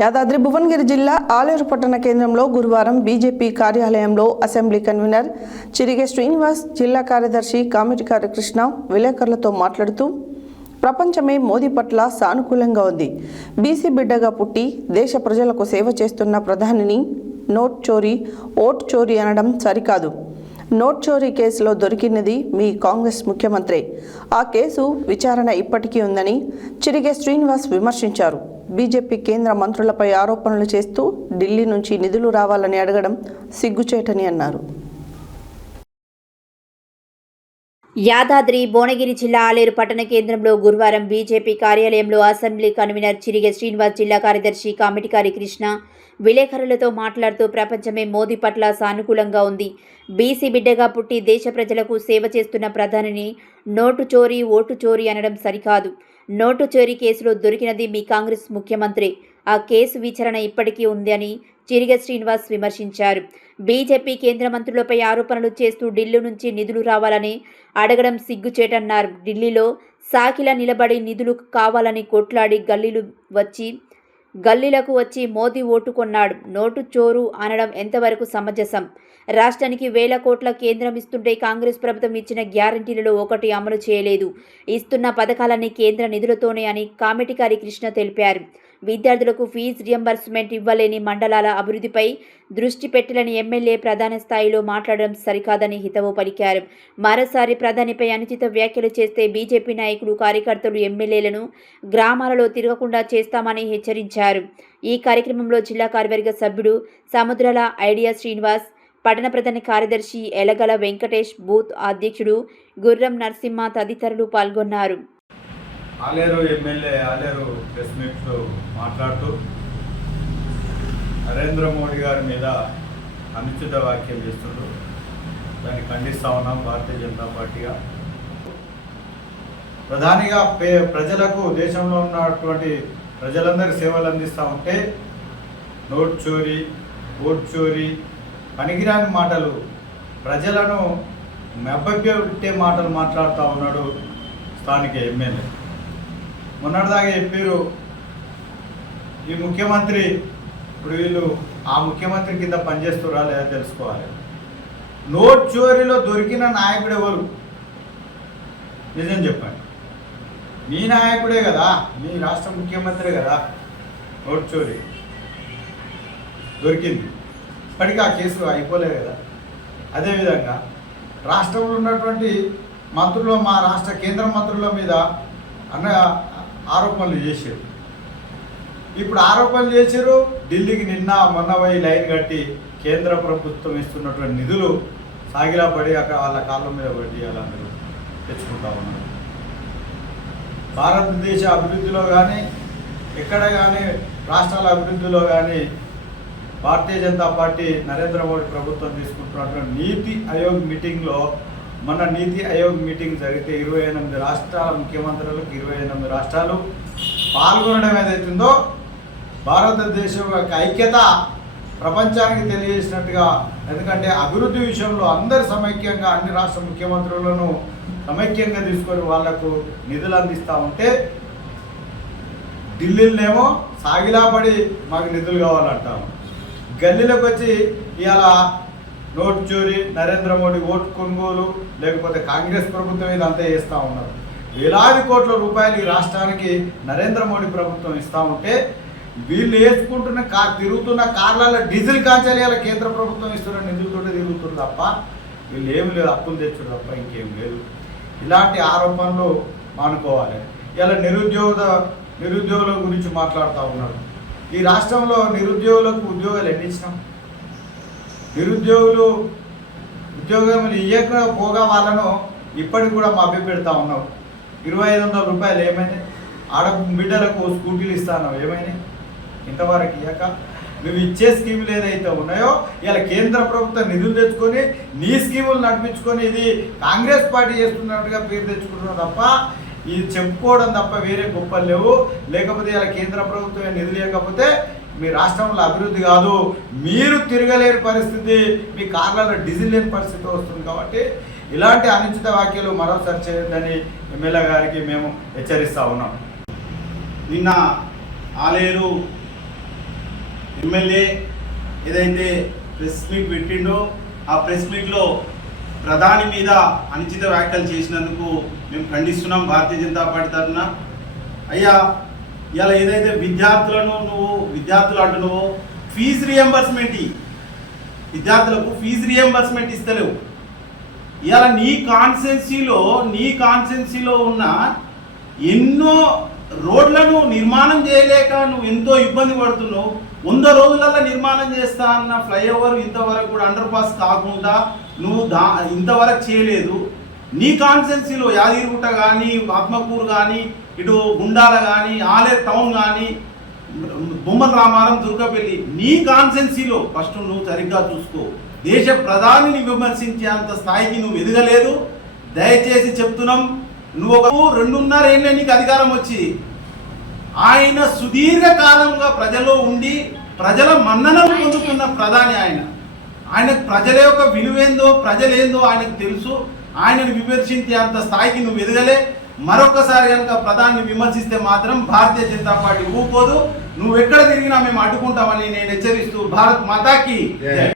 యాదాద్రి భువనగిరి జిల్లా ఆలేరు పట్టణ కేంద్రంలో గురువారం బీజేపీ కార్యాలయంలో అసెంబ్లీ కన్వీనర్ చిరిగే శ్రీనివాస్, జిల్లా కార్యదర్శి కామిటికారి కృష్ణ విలేకరులతో మాట్లాడుతూ ప్రపంచమే మోదీ పట్ల సానుకూలంగా ఉంది. బీసీ బిడ్డగా పుట్టి దేశ ప్రజలకు సేవ చేస్తున్న ప్రధానిని నోట్ చోరీ, ఓట్ చోరీ అనడం సరికాదు. నోట్ చోరీ కేసులో దొరికినది మీ కాంగ్రెస్ ముఖ్యమంత్రి. ఆ కేసు విచారణ ఇప్పటికీ ఉందని చిరిగే శ్రీనివాస్ విమర్శించారు. బీజేపీ కేంద్ర మంత్రులపై ఆరోపణలు చేస్తూ ఢిల్లీ నుంచి నిధులు రావాలని అడగడం సిగ్గుచేటని అన్నారు. యాదాద్రి భువనగిరి జిల్లా ఆలేరు పట్టణ కేంద్రంలో గురువారం బీజేపీ కార్యాలయంలో అసెంబ్లీ కన్వీనర్ చిరిగే శ్రీనివాస్, జిల్లా కార్యదర్శి కామిటికారి కృష్ణ విలేకరులతో మాట్లాడుతూ ప్రపంచమే మోదీ పట్ల సానుకూలంగా ఉంది. బీసీ బిడ్డగా పుట్టి దేశ ప్రజలకు సేవ చేస్తున్న ప్రధానిని నోటు చోరీ, ఓటు చోరీ అనడం సరికాదు. నోటు చోరీ కేసులో దొరికినది మీ కాంగ్రెస్ ముఖ్యమంత్రి. ఆ కేసు విచారణ ఇప్పటికీ ఉంది అని చిరిగే శ్రీనివాస్ విమర్శించారు. బీజేపీ కేంద్ర మంత్రులపై ఆరోపణలు చేస్తూ ఢిల్లీ నుంచి నిధులు రావాలని అడగడం సిగ్గుచేటన్నారు. ఢిల్లీలో సాకిలా నిలబడి నిధులు కావాలని కొట్లాడి గల్లీలకు వచ్చి మోదీ ఓటు కొన్నాడు. నోటు చోరు అనడం ఎంతవరకు సమంజసం? రాష్ట్రానికి వేల కోట్ల కేంద్రం ఇస్తుంటే కాంగ్రెస్ ప్రభుత్వం ఇచ్చిన గ్యారంటీలలో ఒకటి అమలు చేయలేదు. ఇస్తున్న పథకాలన్నీ కేంద్ర నిధులతోనే అని కామిటికారి కృష్ణ తెలిపారు. విద్యార్థులకు ఫీజు రియంబర్స్మెంట్ ఇవ్వలేని మండలాల అభివృద్ధిపై దృష్టి పెట్టాలని ఎమ్మెల్యే ప్రధాన స్థాయిలో మాట్లాడడం సరికాదని హితవు పలికారు. మరోసారి ప్రధానిపై అనుచిత వ్యాఖ్యలు చేస్తే బీజేపీ నాయకులు, కార్యకర్తలు, ఎమ్మెల్యేలను గ్రామాలలో తిరగకుండా చేస్తామని హెచ్చరించారు. ఈ కార్యక్రమంలో జిల్లా కార్యవర్గ సభ్యుడు సముద్రాల ఐడియా శ్రీనివాస్, పట్టణ ప్రధాన కార్యదర్శి ఎలగల వెంకటేష్, బూత్ అధ్యక్షుడు గుర్రం నరసింహ తదితరులు పాల్గొన్నారు. ఆలేరు ఎమ్మెల్యే ఆలేరు ప్రెస్ మీట్లో మాట్లాడుతూ నరేంద్ర మోడీ గారి మీద అనుచిత వ్యాఖ్యలు చేస్తున్నారు. దాన్ని ఖండిస్తూ ఉన్నాం భారతీయ జనతా పార్టీగా. ప్రధానిగా ప్రజలకు, దేశంలో ఉన్నటువంటి ప్రజలందరి సేవలు అందిస్తూ ఉంటే నోట్ చోరీ, ఓట్ చోరీ, పనికిరాని మాటలు, ప్రజలను మెబ్బెట్టే మాటలు మాట్లాడుతూ ఉన్నాడు స్థానిక ఎమ్మెల్యే. మొన్నటిదాకా చెప్పారు ఈ ముఖ్యమంత్రి, ఇప్పుడు వీళ్ళు ఆ ముఖ్యమంత్రి కింద పనిచేస్తురా లేదా తెలుసుకోవాలి. నోట్ చోరీలో దొరికిన నాయకుడు ఎవరు? నిజం చెప్పండి. మీ నాయకుడే కదా, మీ రాష్ట్ర ముఖ్యమంత్రి కదా నోట్ చోరీ దొరికింది. ఇప్పటికీ ఆ కేసు అయిపోలేదు కదా. అదేవిధంగా రాష్ట్రంలో ఉన్నటువంటి మంత్రులు, మా రాష్ట్ర కేంద్ర మంత్రుల మీద ఆరోపణలు చేశారు. ఇప్పుడు ఆరోపణలు చేశారు, ఢిల్లీకి నిన్న మొన్న పోయి లైన్ కట్టి కేంద్ర ప్రభుత్వం ఇస్తున్నటువంటి నిధులు సాగిలా పడి అక్కడ వాళ్ళ కాళ్ళ మీద పడి వాళ్ళందరూ తెచ్చుకుంటా ఉన్నారు. భారతదేశ అభివృద్ధిలో కానీ, ఎక్కడ కానీ, రాష్ట్రాల అభివృద్ధిలో కానీ భారతీయ జనతా పార్టీ, నరేంద్ర మోడీ ప్రభుత్వం తీసుకుంటున్నటువంటి నీతి ఆయోగ్ మీటింగ్లో, మొన్న నీతి ఆయోగ్ మీటింగ్ జరిగితే 28 రాష్ట్రాల ముఖ్యమంత్రులకు 28 రాష్ట్రాలు పాల్గొనడం ఏదైతుందో భారతదేశం యొక్క ఐక్యత ప్రపంచానికి తెలియజేసినట్టుగా. ఎందుకంటే అభివృద్ధి విషయంలో అందరు సమైక్యంగా, అన్ని రాష్ట్ర ముఖ్యమంత్రులను సమైక్యంగా తీసుకొని వాళ్లకు నిధులు అందిస్తూ ఉంటే ఢిల్లీలోనేమో సాగిలాపడి మాకు నిధులు కావాలంటాము. గల్లీలకు వచ్చి ఇవాళ నోటు చోరీ, నరేంద్ర మోడీ ఓటు కొనుగోలు, లేకపోతే కాంగ్రెస్ ప్రభుత్వం ఇదంతా చేస్తూ ఉన్నారు. వేలాది కోట్ల రూపాయలు ఈ రాష్ట్రానికి నరేంద్ర మోడీ ప్రభుత్వం ఇస్తూ ఉంటే వీళ్ళు వేసుకుంటున్న తిరుగుతున్న కార్లలో డీజిల్ కాంచాలి కేంద్ర ప్రభుత్వం ఇస్తున్న నిధులతో తిరుగుతుంది తప్ప వీళ్ళు ఏమి లేదు, అప్పులు తెచ్చుడు తప్ప ఇంకేం లేదు. ఇలాంటి ఆరోపణలు మానుకోవాలి. ఇలా నిరుద్యోగుల గురించి మాట్లాడుతూ ఉన్నారు. ఈ రాష్ట్రంలో నిరుద్యోగులకు ఉద్యోగాలు ఎన్ని ఇచ్చినాం? నిరుద్యోగులు ఉద్యోగములు ఇవ్వకపోగా వాళ్ళను ఇప్పటికి కూడా మభ్య పెడతా ఉన్నావు. 2500 రూపాయలు ఏమైనాయి? బిడ్డలకు స్కూటీలు ఇస్తాను ఏమైనాయి? ఇంతవరకు ఇవ్వక నువ్వు ఇచ్చే స్కీములు ఏదైతే ఉన్నాయో ఇలా కేంద్ర ప్రభుత్వం నిధులు తెచ్చుకొని నీ స్కీములు నడిపించుకొని ఇది కాంగ్రెస్ పార్టీ చేస్తున్నట్టుగా పేరు తెచ్చుకుంటున్నావు తప్ప ఇది చెప్పుకోవడం తప్ప వేరే గొప్పలు లేవు. లేకపోతే ఇలా కేంద్ర ప్రభుత్వం నిధులు లేకపోతే మీ రాష్ట్రంలో అభివృద్ధి కాదు, మీరు తిరగలేని పరిస్థితి, మీ కార్లలో డీజిల్ లేని పరిస్థితి వస్తుంది. కాబట్టి ఇలాంటి అనుచిత వ్యాఖ్యలు మరోసారి చేయొద్దని ఎమ్మెల్యే గారికి మేము హెచ్చరిస్తూ ఉన్నాం. నిన్న ఆలేరు ఎమ్మెల్యే ఏదైతే ప్రెస్ మీట్ పెట్టిండో ఆ ప్రెస్ మీట్లో ప్రధాని మీద అనుచిత వ్యాఖ్యలు చేసినందుకు మేము ఖండిస్తున్నాం భారతీయ జనతా పార్టీ తరఫున. అయ్యా ఇలా ఏదైతే విద్యార్థులు అంటున్నావో ఫీజు రియంబర్స్మెంట్ విద్యార్థులకు ఫీజు రియంబర్స్మెంట్ ఇస్తలేవు. ఇవాళ నీ కాన్స్టెన్సీలో ఉన్న ఎన్నో రోడ్లను నిర్మాణం చేయలేక నువ్వు ఎంతో ఇబ్బంది పడుతున్నావు. 100 రోజులలో నిర్మాణం చేస్తా అన్న ఫ్లైఓవర్ ఇంతవరకు కూడా అండర్ పాస్ కాకుండా నువ్వు ఇంతవరకు చేయలేదు. నీ కాన్స్టెన్సీలో యాదగిరిగుట్ట కానీ, ఆత్మకూరు కానీ, ఇటు గుండాల కానీ, ఆలేరు టౌన్ కానీ, బొమ్మల రామారం, దుర్గపల్లి, నీ కాన్స్టెన్సీలో ఫస్ట్ నువ్వు సరిగ్గా చూసుకో. దేశ ప్రధానిని విమర్శించే అంత స్థాయికి నువ్వు ఎదగలేదు. దయచేసి చెప్తున్నాం, నువ్వు ఒక 2.5 ఏళ్ళే నీకు అధికారం వచ్చి ఆయన సుదీర్ఘకాలంగా ప్రజల్లో ఉండి ప్రజల మన్ననలు పొందుతున్న ప్రధాని ఆయనకు ప్రజల యొక్క విలువేందో ప్రజలేందో ఆయనకు తెలుసు. ఆయనను విమర్శించే అంత స్థాయికి నువ్వు ఎదగలే. మరొకసారి కనుక ప్రధాని విమర్శిస్తే మాత్రం భారతీయ జనతా పార్టీ ఊపోదు. నువ్వు ఎక్కడ తిరిగినా మేము అడ్డుకుంటామని నేను హెచ్చరిస్తూ భారత్ మాతాకి